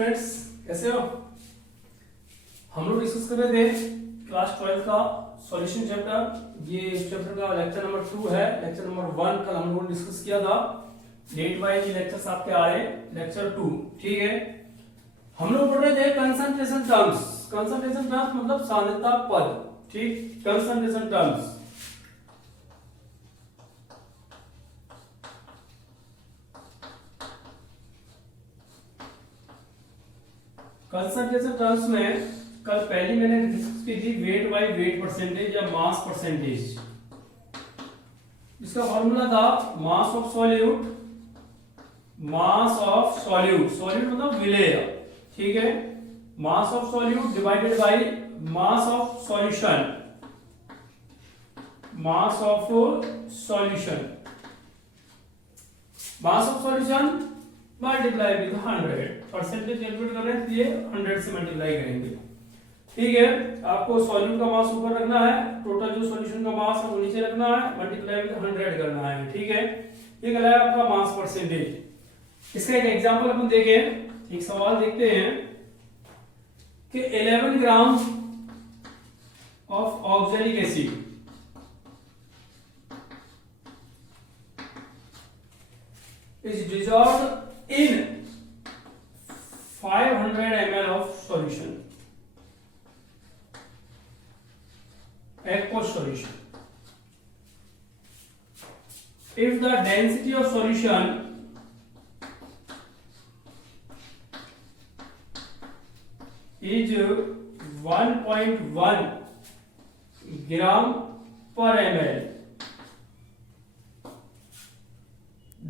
Students, कैसे हो? हम लोग डिस्कस कर रहे थे क्लास 12 का सॉल्यूशन चैप्टर। ये चैप्टर का लेक्चर नंबर 2 है। लेक्चर नंबर 1 कल हम लोगों ने डिस्कस किया था। डेट वाइज लेक्चर्स आपके आ रहे लेक्चर 2, ठीक है। हम लोग पढ़ रहे थे कंसंट्रेशन टर्म्स। कंसंट्रेशन टर्म्स मतलब सांद्रता पद, ठीक। कंसंट्रेशन टर्म्स कंसंट्रेशन टर्म्स में कल पहली मैंने डिस्कस की थी वेट बाय वेट परसेंटेज या मास परसेंटेज। इसका फॉर्मूला था मास of solute, mass of solute, solute मतलब विलेय, ठीक है। मास of solute divided by mass of solution, mass of solution, mass of solution multiply with 100। Percentage calculate कर रहे हैं, ये 100 से मल्टीप्लाई करेंगे, ठीक है। आपको सॉल्यूट का मास ऊपर रखना है, टोटल जो सॉल्यूशन का मास है वो नीचे रखना है, मल्टीप्लाई विद 100 करना है, ठीक है। ये कहलाया आपका मास परसेंटेज। इसका एक एग्जांपल अपन देखें, एक सवाल देखते हैं कि 11 gram of oxalic acid is dissolved in 500 ml of solution, aqueous solution. If the density of solution is 1.1 gram per ml,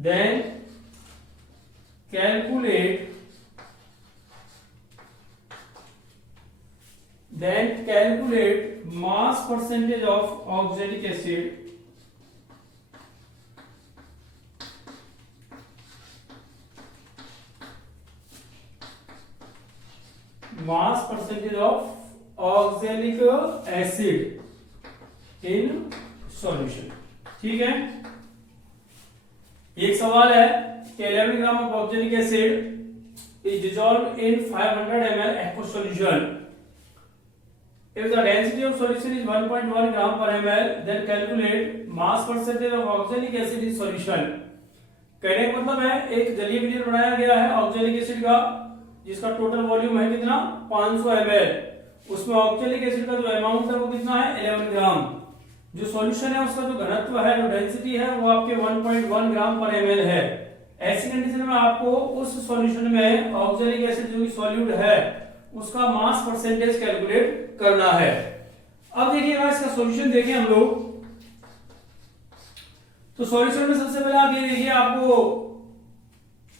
then calculate mass percentage of oxalic acid mass percentage of oxalic acid in solution, ठीक है। एक सवाल है कि 11 gram of oxalic acid is dissolved in 500 ml aqueous solution. If the density of solution is 1.1 gram per ml, then calculate mass percentage of oxalic acid in solution. कहने का मतलब है एक जलीय विलयन बनाया गया है ऑक्सैलिक एसिड का, जिसका टोटल वॉल्यूम है कितना 500 ml। उसमें ऑक्सैलिक एसिड का जो अमाउंट है वो कितना है 11 ग्राम। जो सॉल्यूशन है उसका जो घनत्व है, जो डेंसिटी है वो आपके 1.1 ग्राम पर ml है। ऐसी कंडीशन में आपको उस सॉल्यूशन में ऑक्सैलिक एसिड जो सॉल्यूट है उसका मास परसेंटेज कैलकुलेट करना है। अब देखिएगा इसका सॉल्यूशन देखें हम लोग, तो सॉल्यूशन में सबसे पहले आप ये देखिए, आपको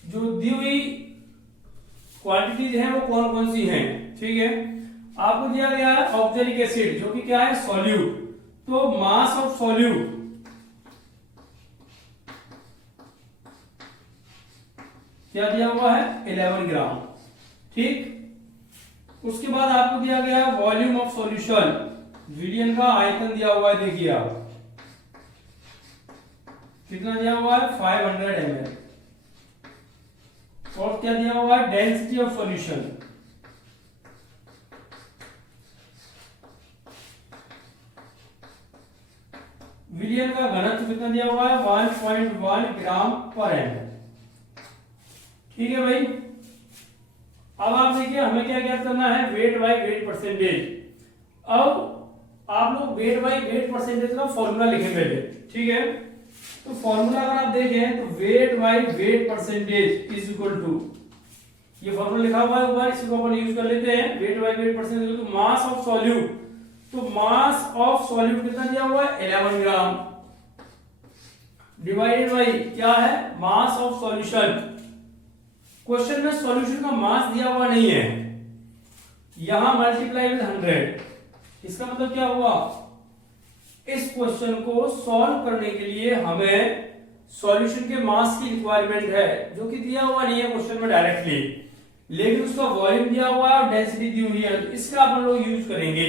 जो दी हुई क्वांटिटीज हैं वो कौन कौन सी हैं, ठीक है। आपको दिया गया है ऑक्सैलिक एसिड जो कि क्या है सॉल्यूट, तो मास ऑफ सॉल्यूट क्या दिया हुआ है 11 ग्राम, ठीक। उसके बाद आपको दिया गया है वॉल्यूम ऑफ सॉल्यूशन, विलयन का आयतन दिया हुआ है, देखिए आप कितना दिया हुआ है 500 ml। और क्या दिया हुआ है डेंसिटी ऑफ सॉल्यूशन, विलयन का घनत्व कितना दिया हुआ है 1.1 ग्राम पर ml, ठीक है भाई। अब आप देखिए हमें क्या ज्ञात करना है वेट बाय वेट परसेंटेज। अब आप लोग वेट बाय वेट परसेंटेज का फॉर्मूला लिखें पहले, ठीक है। तो फॉर्मूला अगर आप देखें तो weight by weight percentage is equal to, ये फॉर्मूला लिखा हुआ है ऊपर, इसको अपन यूज कर लेते हैं। Weight by weight percentage is equal to mass of solute, तो मास ऑफ सॉल्यूट कितना दिया हुआ है 11 ग्राम, डिवाइडेड बाय क्या है मास ऑफ सॉल्यूशन। क्वेश्चन में सॉल्यूशन का मास दिया हुआ नहीं है, यहां मल्टीप्लाई विद 100। इसका मतलब क्या हुआ, इस क्वेश्चन को सॉल्व करने के लिए हमें सॉल्यूशन के मास की रिक्वायरमेंट है, जो कि दिया हुआ नहीं है क्वेश्चन में डायरेक्टली, लेकिन उसका वॉल्यूम दिया हुआ है और डेंसिटी दी हुई है, तो इसका अपन लोग यूज करेंगे।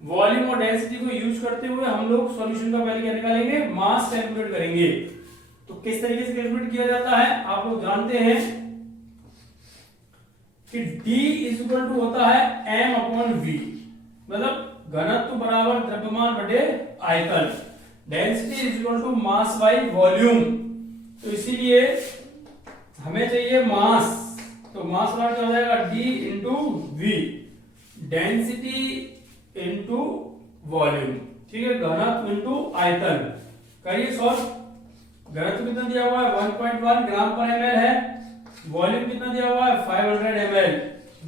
वॉल्यूम और डेंसिटी को यूज करते हुए हम लोग सॉल्यूशन का वैल्यू क्या निकालेंगे, मास कैलकुलेट करेंगे। तो किस तरीके से कैलकुलेट किया जाता है आप लोग जानते हैं कि D इज इक्वल टू होता है m अपॉन v, मतलब घनत्व बराबर द्रव्यमान बटे आयतन, density is equal to mass by volume. तो इसीलिए हमें चाहिए मास, तो मास बराबर क्या हो जाएगा D into V, density into volume, ठीक है, घनत्व इंटू आयतन। करिए सॉल्व। घनत्व कितना दिया हुआ है 1.1 ग्राम पर ml है, वॉल्यूम कितना दिया हुआ है 500 ml,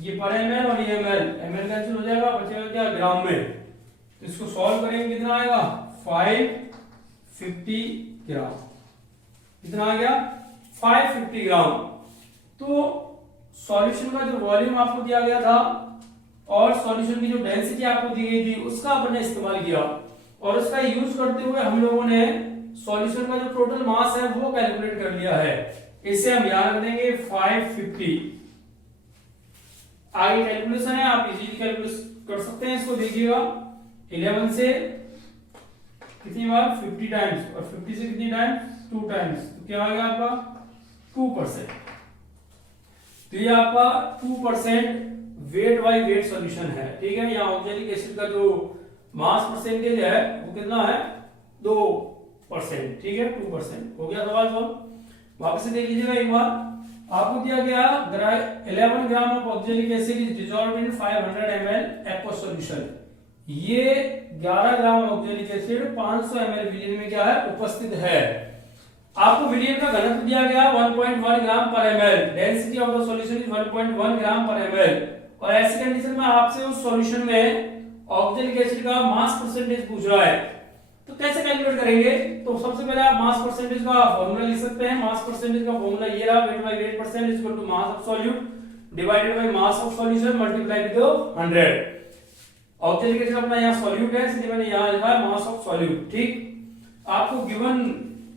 ये पर ml और ये ml, ml कैंसिल हो जाएगा, बचेगा क्या ग्राम में। तो इसको सॉल्व करेंगे कितना आएगा 550 ग्राम, कितना आ गया 550 ग्राम। तो सॉल्यूशन का जो वॉल्यूम आपको दिया गया था और सॉल्यूशन की जो डेंसिटी आपको दी गई थी उसका आपने इस्तेमाल किया, और उसका यूज करते हुए हम लोगों ने सॉल्यूशन का जो टोटल मास है वो कैलकुलेट कर लिया है। इसे हम याद रखेंगे 550। आगे कैलकुलेशन है, आप इजीली कैलकुलेट कर सकते हैं। इसको देखिएगा 11 से कितनी बार 50 टाइम्स, और 50 से कितनी टाइम्स 2 टाइम्स, तो क्या आ गया आपका 2%। तो ये आपका 2% वेट बाई वेट सॉल्यूशन है, ठीक है। यहाँ ऑक्जेलिक एसिड का जो मास परसेंटेज है वो कितना है 2%, ठीक है 2%। हो गया सवाल सॉल्व। वापस से देख लीजिएगा एक बार, आपको दिया गया 11 gram of oxalic acid is dissolved in 500 ml aqueous solution. ये 11 ग्राम ऑक्जेलिक एसिड 500 ml विलियन में क्या है उपस्थित है। आपको विलियन का घनत्व दिया गया 1.1 ग्राम पर ml, density of the solution is 1.1 ग्राम पर ml, और ऐसी कंडीशन में आपसे उस सॉल्यूशन में ऑक्जेलिक एसिड का मास परसेंटेज पूछ रहा है, तो कैसे कैलकुलेट करेंगे। तो सबसे पहले आप मास परसेंटेज का फॉर्मूला लिख सकते हैं। मास परसेंटेज का फॉर्मूला ये रहा, weight by weight percent is equal to mass of solute divided by mass of solution multiply with 100। Oxalic acid अपना यहाँ सॉल्यूट है, इसलिए मैंने यहाँ लिखा है मास ऑफ सॉल्यूट, ठीक। आपको गिवन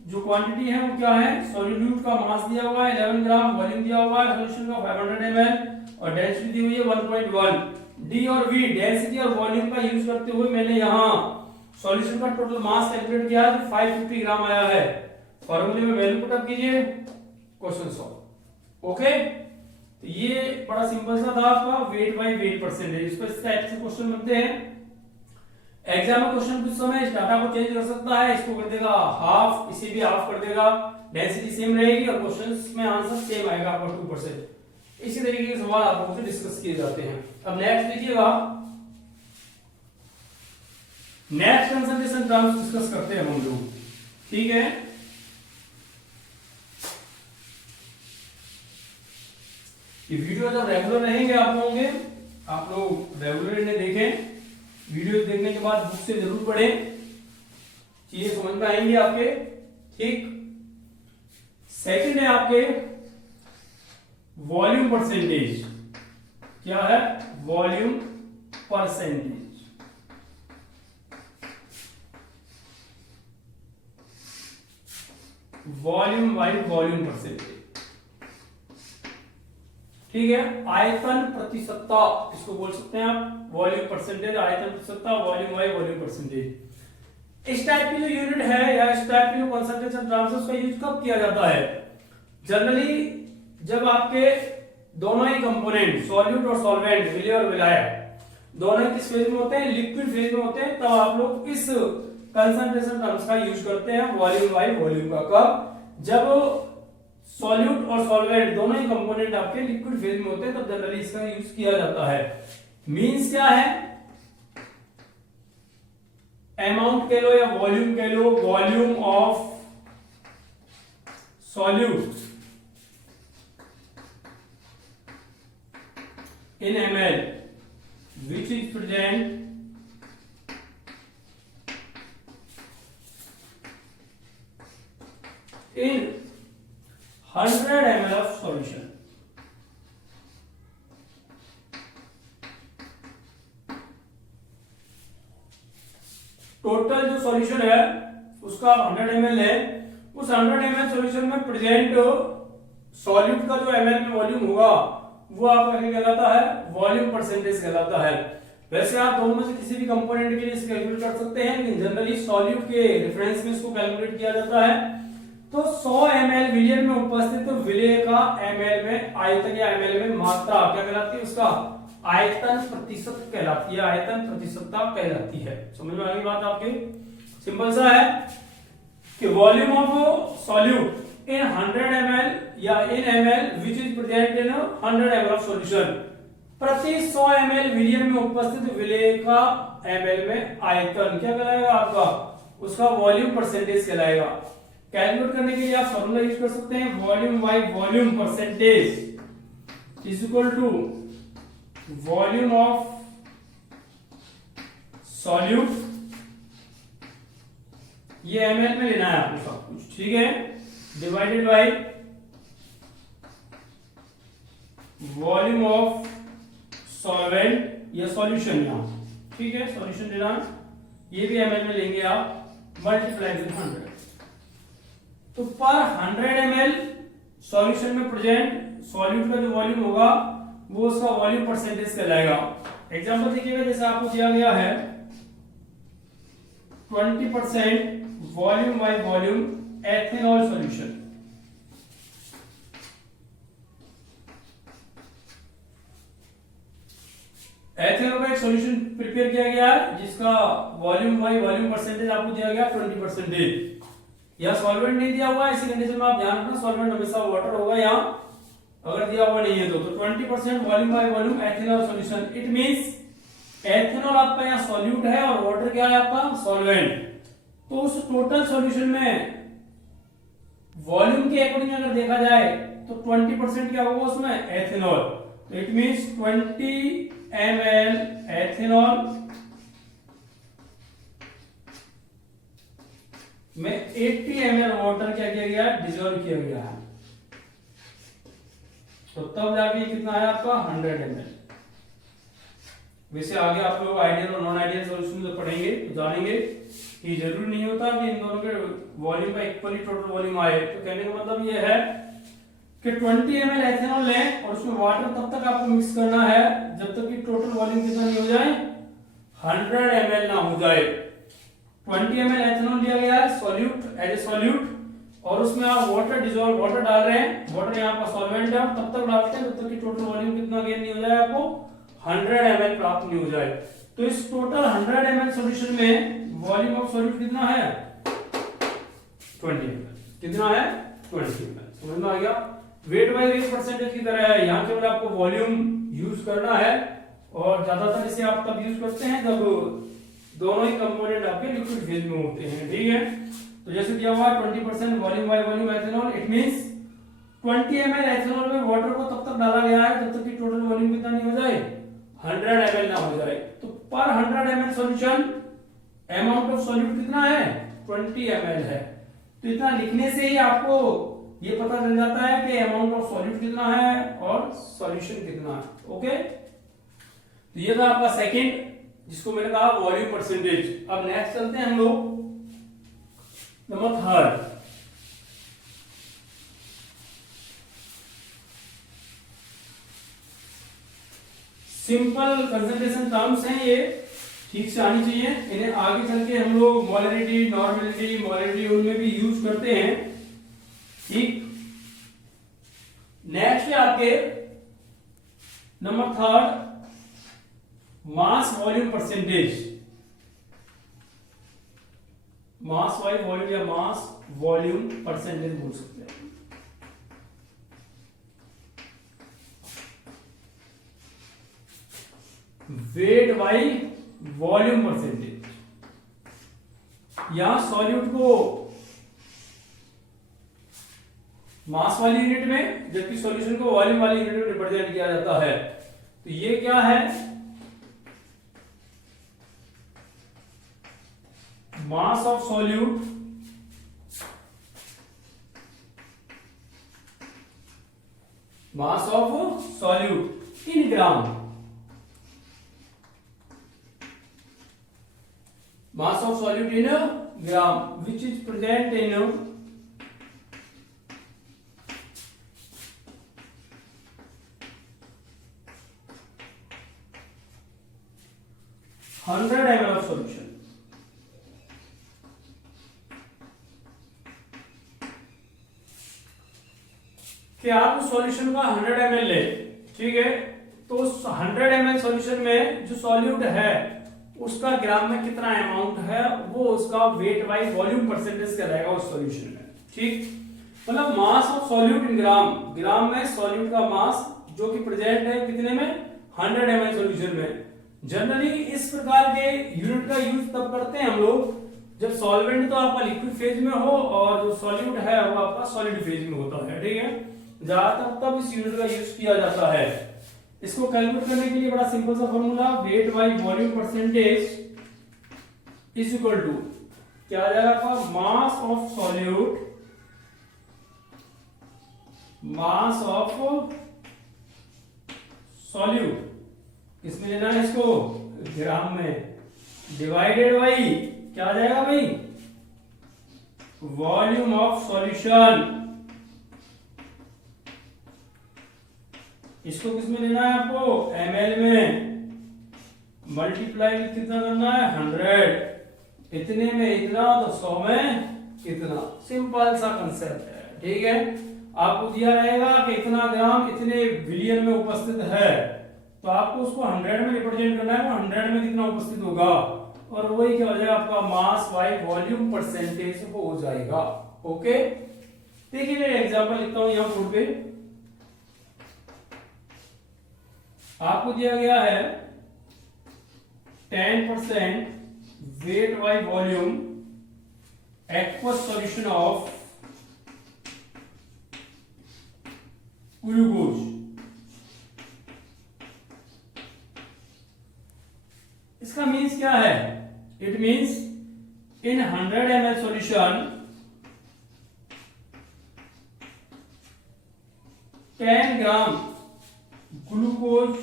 जो क्वांटिटी है वो क्या है, सॉल्यूट का मास दिया हुआ है 11 ग्राम, वॉल्यूम दिया हुआ है सॉल्यूशन का 500 ml, और डेंसिटी दी हुई है 1.1। डी और वी डेंसिटी और वॉल्यूम का यूज करते हुए मैंने यहाँ सॉल्यूशन का टोटल मास कैलकुलेट किया है, 550 ग्राम आया है। फॉर्मूले में वैल्यू पुट अप कीजिए, क्वेश्चन सॉल्व। ओके, तो ये बड़ा सिंपल सा था आपका वेट बाय वेट परसेंटेज। इसको इस टाइप से क्वेश्चन बनते हैं। एग्जाम में क्वेश्चन कुछ समय इस डाटा को चेंज कर सकता है, इसको कर देगा हाफ, इसे भी हाफ कर देगा, डेंसिटी सेम रहेगी और क्वेश्चंस में आंसर सेम आएगा आपका 2%। इसी तरीके के सवाल आप लोगों से डिस्कस किए जाते हैं। अब नेक्स्ट देखिएगा, नेक्स्ट कंसंट्रेशन टर्म्स डिस्कस करते हैं हम लोग, ठीक है। ये वीडियो जब रेगुलर रहेंगे आप लोगों के, आप लोग रेगुलर इन्हें देखें, वीडियो देखने के बाद बुक से जरूर पढ़ें, चीजें समझ में आएंगी आपके, ठीक। सेकंड है आपके वॉल्यूम परसेंटेज। क्या है volume percentage, volume by volume percentage, ठीक है। आयतन प्रतिशतता इसको बोल सकते हैं आप, वॉल्यूम परसेंटेज आयतन प्रतिशतता, वॉल्यूम बाई वॉल्यूम परसेंटेज। इस टाइप की जो यूनिट है या इस टाइप की जो कंसंट्रेशन टर्म्स है उसका यूज कब किया जाता है, जनरली जब आपके दोनों ही कंपोनेंट सॉल्यूट और सॉल्वेंट विलय और विलायक दोनों किस फेज में होते हैं, लिक्विड फेज में होते हैं, तब आप लोग इस कंसंट्रेशन टर्म्स का यूज करते हैं वॉल्यूम बाई वॉल्यूम का। कब, जब सॉल्यूट और सॉल्वेंट दोनों ही कंपोनेंट आपके लिक्विड फेज में होते हैं तब जनरली इसका यूज किया जाता है। मींस क्या है, अमाउंट कह लो या वॉल्यूम कह लो, volume of solute in ml which is present in 100 ml of solution। Total जो सॉल्यूशन है उसका 100 ml है, उस 100 ml सॉल्यूशन में प्रेजेंट सॉल्यूट का जो ml में वॉल्यूम होगा वो आपका क्या कहलाता है, वॉल्यूम परसेंटेज कहलाता है। वैसे आप दोनों में से किसी भी कंपोनेंट के लिए कैलकुलेट कर सकते हैं, लेकिन जनरली सॉल्यूट के रेफरेंस में इसको कैलकुलेट किया जाता है। तो 100 ml विलियन में उपस्थित तो विलेय का ml में आयतन या ml में मात्रा क्या कहलाती है, उसका आयतन प्रतिशत कहलाती है, आयतन प्रतिशतता कहलाती है। समझ में आ गई बात आपके? सिंपल सा है कि volume of solute in 100 ml या इन ml which is present in 100 ml of solution, प्रति 100 ml विलियन में उपस्थित विलेय का ml में आयतन क्या कहलाएगा आपका, उसका वॉल्यूम परसेंटेज कहलाएगा। कैलकुलेट करने के लिए आप फॉर्मूला यूज कर सकते हैं, volume by volume percentage is equal to volume of solute, ये ml में लेना है आपको सब कुछ, ठीक है, divided by volume of solvent या सॉल्यूशन यहां, ठीक है, सॉल्यूशन लेना, ये भी ml में लेंगे आप, मल्टीप्लाई विद 100। तो पर 100 ml सॉल्यूशन में प्रेजेंट सॉल्यूट का जो वॉल्यूम होगा वो उसका वॉल्यूम परसेंटेज कहलाएगा। एग्जांपल देखिएगा, जैसे आपको दिया गया है 20% volume by volume ethanol solution, ethanol का एक सॉल्यूशन प्रिपेयर किया गया है जिसका वॉल्यूम बाय वॉल्यूम परसेंटेज आपको दिया गया 20%। या सॉल्वेंट नहीं दिया हुआ, इसी कंडीशन में आप ध्यान रखना सॉल्वेंट हमेशा वाटर होगा, यहाँ अगर दिया हुआ नहीं है तो 20% volume by volume ethanol solution, it means ethanol आपका यहाँ सॉल्यूट है और वाटर क्या है आपका सॉल्वेंट। तो उस टोटल सॉल्यूशन में वॉल्यूम के अकॉर्डिंग अगर देखा जाए तो 20% क्या होगा उसमें एथेनॉल, तो इट मींस 20 ml एथेनॉल में 80 ml वाटर क्या किया गया, डिजोल्व किया गया है, तो तब जाके कितना है आपका 100 ml। वैसे आगे आप लोग आइडियल और नॉन आइडियल सॉल्यूशन जो पढ़ेंगे तो जानेंगे कि जरूरी नहीं होता कि इन दोनों के वॉल्यूम का इक्वली टोटल वॉल्यूम आए। तो कहने का मतलब ये है कि 20 ml एथेनॉल लें और उसमें वाटर तब तक आपको मिक्स करना है जब तक कि टोटल वॉल्यूम कितना नहीं हो जाए, 100 ml ना हो जाए। 20 ml एथेनॉल लिया गया है सॉल्यूट एज ए सॉल्यूट, और उसमें आप वाटर डिसॉल्व वाटर डाल रहे हैं, वाटर यहाँ पर सॉल्वेंट है, तब तक डालते हैं जब तक कि टोटल वॉल्यूम कितना गेन नहीं हो जाए, आपको 100 ml प्राप्त नहीं हो जाए। तो इस टोटल 100 ml सॉल्यूशन में वॉल्यूम ऑफ सॉल्यूट कितना है 20 ml, कितना है 20 ml। समझ में आ गया? वेट बाय वेट परसेंटेज की तरह है, यहाँ केवल आपको वॉल्यूम यूज करना है और ज्यादातर इसे आप तब यूज करते हैं जब दोनों ही कंपोनेंट आपके लिक्विड फेज में होते हैं, ठीक है। तो जैसे दिया हुआ 20% volume by volume ethanol, it means 20 ml ethanol में वाटर को तब तक डाला गया है जब तक कि टोटल वॉल्यूम कितना नहीं हो जाए, 100 ml ना हो जाए। तो पर 100 ml solution amount of solute कितना है 20 ml है। तो इतना लिखने से ही आपको ये पता चल जाता है कि अमाउंट ऑफ सॉल्यूट कितना है और सॉल्यूशन कितना है। ओके, तो ये था आपका सेकंड, जिसको मैंने कहा वॉल्यूम परसेंटेज। अब नेक्स्ट चलते हैं हम लोग number third, simple concentration terms हैं, ये ठीक से आनी चाहिए, इन्हें आगे चल के हम लोग मोलरिटी, नॉर्मेलिटी, मोलरिटी उनमें भी यूज करते हैं, ठीक। नेक्स्ट है आपके number third mass volume percentage, mass by volume या मास वॉल्यूम परसेंटेज बोल सकते हैं। वेट बाई वॉल्यूम परसेंटेज, यहां सॉल्यूट को मास वाली यूनिट में जबकि सॉल्यूशन को वॉल्यूम वाली यूनिट में रिप्रेजेंट किया जाता है। तो ये क्या है, मास of solute mass of solute in gram, mass of solute in a gram which is present in 100 ml of solution। कि आप उस सॉल्यूशन का 100 ml ले, ठीक है, तो उस 100 ml सॉल्यूशन में जो सॉल्यूट है उसका ग्राम में कितना अमाउंट है वो उसका वेट बाई वॉल्यूम परसेंटेज कहलाएगा उस सॉल्यूशन में, ठीक। मतलब मास ऑफ सॉल्यूट इन ग्राम, ग्राम में सॉल्यूट का मास जो कि प्रेजेंट है कितने में, 100 ml सॉल्यूशन में। जनरली इस प्रकार के यूनिट का यूज तब करते हैं हम लोग जब सॉल्वेंट तो आपका लिक्विड फेज में हो और जो सॉल्यूट है वो आपका सॉलिड फेज में होता है, ठीक है। ज्यादातर तब इस यूनिट का यूज किया जाता है। इसको कैलकुलेट करने के लिए बड़ा सिंपल सा formula, weight by volume percentage is equal to क्या आ जाएगा आपका, mass of solute, mass of solute किसमें लेना है इसको, ग्राम में, डिवाइडेड बाई क्या आ जाएगा भाई, वॉल्यूम ऑफ सॉल्यूशन। इसको किसमें लेना है आपको, ml में, मल्टीप्लाई कितना करना है, 100, इतने में इतना तो 100 में इतना, सिंपल सा कंसेप्ट है, ठीक है। आपको दिया रहेगा कि इतना ग्राम इतने बिलियन में उपस्थित है, तो आपको उसको 100 में रिप्रेजेंट करना है, वो 100 में कितना उपस्थित होगा, और वही क्या हो जाएगा आपका मास बाई वॉल्यूम परसेंटेज हो जाएगा, ओके। देखिए मैं एग्जांपल लिखता हूं यहां बोर्ड पे, आपको दिया गया है 10% weight by volume aqueous solution of glucose. इसका मीन्स क्या है, it means in 100 ml solution 10 gram glucose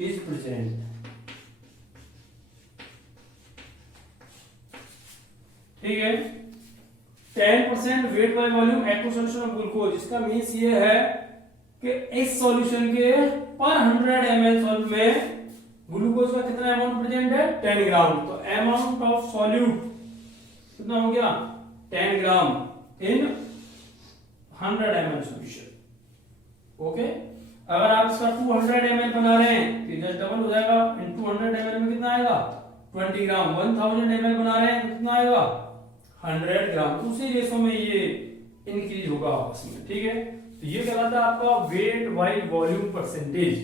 is present, ठीक है। 10% weight by volume aq solution of glucose, इसका मीन्स ये है कि इस सॉल्यूशन के पर 100 ml में ग्लूकोज का कितना अमाउंट प्रेजेंट है, 10 ग्राम। तो अमाउंट ऑफ सॉल्यूट कितना हो गया, 10 ग्राम इन 100 ml सॉल्यूशन, ओके। अगर आप इसका 200 ml बना रहे हैं तो जस्ट डबल हो जाएगा, इन 200 ml में कितना आएगा, 20 ग्राम। 1000 ml बना रहे हैं तो कितना आएगा, 100 ग्राम। उसी रेशो में ये इंक्रीज होगा आपस में, ठीक है। तो ये कहलाता है आपका वेट बाई वॉल्यूम परसेंटेज।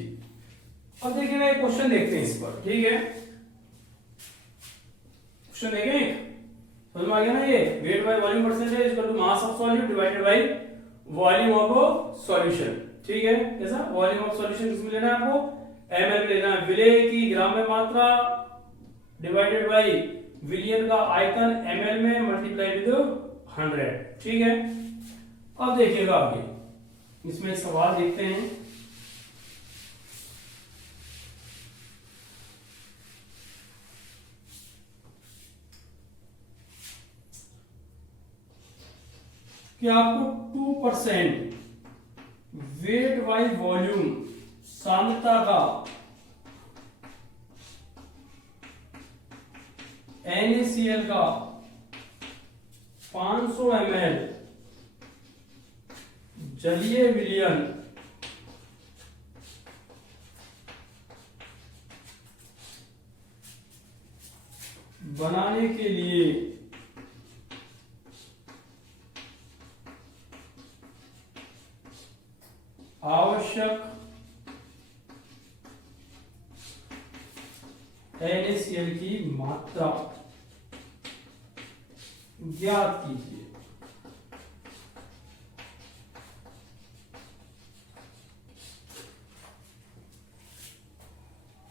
अब देखिए मैं क्वेश्चन देखते हैं इस पर, ठीक है। क्वेश्चन देखें, समझ में आ गया ना, ये weight by volume percentage equal to mass of solute divided by volume of solution, ठीक है। कैसा, वॉल्यूम ऑफ सॉल्यूशन किसमें लेना है आपको, ml लेना है, विलेय की ग्राम में मात्रा डिवाइडेड बाई विलियन का आयतन ml में मल्टीप्लाई विद 100, ठीक है। अब देखिएगा आगे इसमें सवाल देखते हैं। कि आपको 2% वेट बाई वॉल्यूम सांद्रता का NaCl का 500 ml जलीय विलयन बनाने के लिए आवश्यक NaCl की मात्रा ज्ञात कीजिए।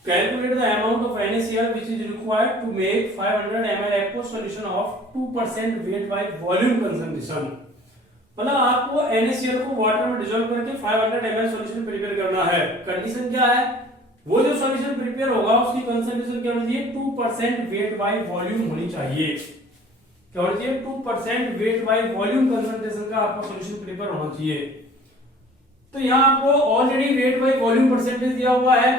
Calculate the amount of NaCl which is required to make 500 ml aqueous solution of 2% weight by volume concentration। मतलब आपको NaCl को वाटर में डिसॉल्व करके 500 ml सॉल्यूशन प्रिपेयर करना है। कंडीशन क्या है, वो जो सॉल्यूशन प्रिपेयर होगा उसकी कंसंट्रेशन क्या होनी चाहिए, 2% वेट बाय वॉल्यूम होनी चाहिए। क्या होना चाहिए, 2% वेट बाय वॉल्यूम कंसंट्रेशन का आपका सॉल्यूशन प्रिपेयर होना चाहिए। तो यहाँ आपको already wait by volume percentage दिया हुआ है,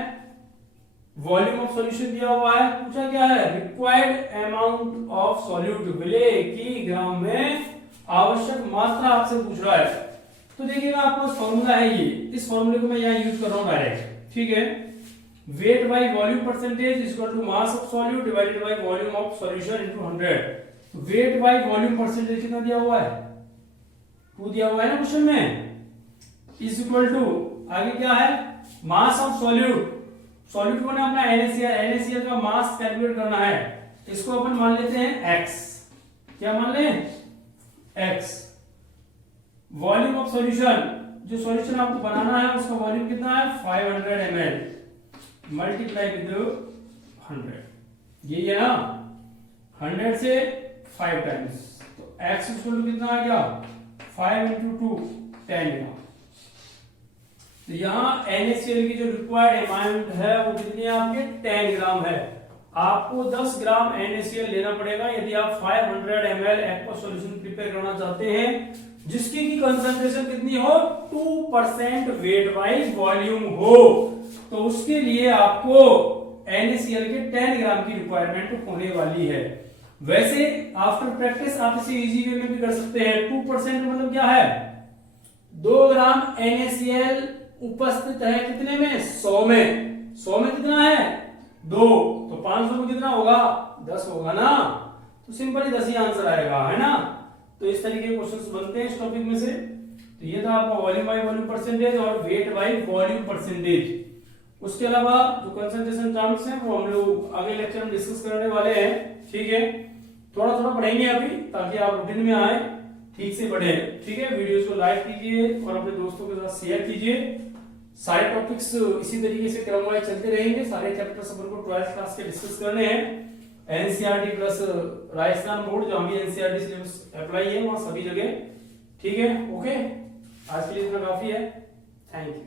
वॉल्यूम ऑफ सॉल्यूशन दिया हुआ है, पूछा क्या है, रिक्वायर्ड अमाउंट ऑफ सॉल्यूट विलेय की ग्राम में आवश्यक मात्रा आपसे पूछ रहा है। तो देखिएगा आपको फॉर्मूला है ये, इस फॉर्मूले को मैं यहाँ यूज कर रहा हूँ डायरेक्ट, ठीक है। Weight by volume percentage is equal to mass of solute divided by volume of solution into 100। Weight by volume percentage कितना दिया हुआ है, 2 दिया हुआ है ना क्वेश्चन में, इज इक्वल टू आगे क्या है, मास ऑफ सॉल्यूट। सॉल्यूट को ना अपना NaCl का मास कैलकुलेट करना है, इसको अपन मान लेते हैं x, क्या मान ले x। वॉल्यूम ऑफ सॉल्यूशन, जो सॉल्यूशन आपको बनाना है उसका वॉल्यूम कितना है 500 ml मल्टीप्लाई विद 100, यही है ना, 100 से 5 टाइम्स, तो x इक्वल टू कितना आ गया 5 into 2 10 ग्राम। तो यहाँ NaCl की जो रिक्वायर्ड अमाउंट है वो कितनी है आपके 10 ग्राम है। आपको 10 ग्राम NaCl लेना पड़ेगा यदि आप 500 ml एक्वा सॉल्यूशन प्रिपेयर करना चाहते हैं जिसकी की कंसंट्रेशन कितनी हो 2% वेट बाय वॉल्यूम हो, तो उसके लिए आपको NaCl के 10 ग्राम की रिक्वायरमेंट होने वाली है। वैसे आफ्टर प्रैक्टिस आप इसे इजी वे में भी कर सकते हैं। 2% मतलब क्या है, 2 ग्राम NaCl उपस्थित है कितने में 100 में, 100 में कितना है 2, तो 500 में कितना होगा 10 होगा ना, तो सिंपली 10 ही आंसर आएगा, है ना। तो इस तरीके के क्वेश्चंस बनते हैं इस टॉपिक में से। तो ये था आपका वॉल्यूम बाय वॉल्यूम परसेंटेज और वेट बाय वॉल्यूम परसेंटेज। उसके अलावा जो कंसंट्रेशन टर्म्स हैं वो हम लोग अगले लेक्चर में डिस्कस करने वाले हैं, ठीक है। थोड़ा थोड़ा पढ़ेंगे अभी ताकि आप रूटीन में आए, ठीक से पढ़े, ठीक है। वीडियोस को लाइक कीजिए और अपने दोस्तों के साथ शेयर कीजिए। सारे टॉपिक्स इसी तरीके से क्रमवाइज चलते रहेंगे, सारे चैप्टर्स अपन को 12th क्लास के डिस्कस करने हैं। एनसीईआरटी प्लस राजस्थान बोर्ड जो हमें एनसीईआरटी सिलेबस अप्लाई है वहां सभी जगह, ठीक है। ओके, आज के लिए इतना काफी है, थैंक यू।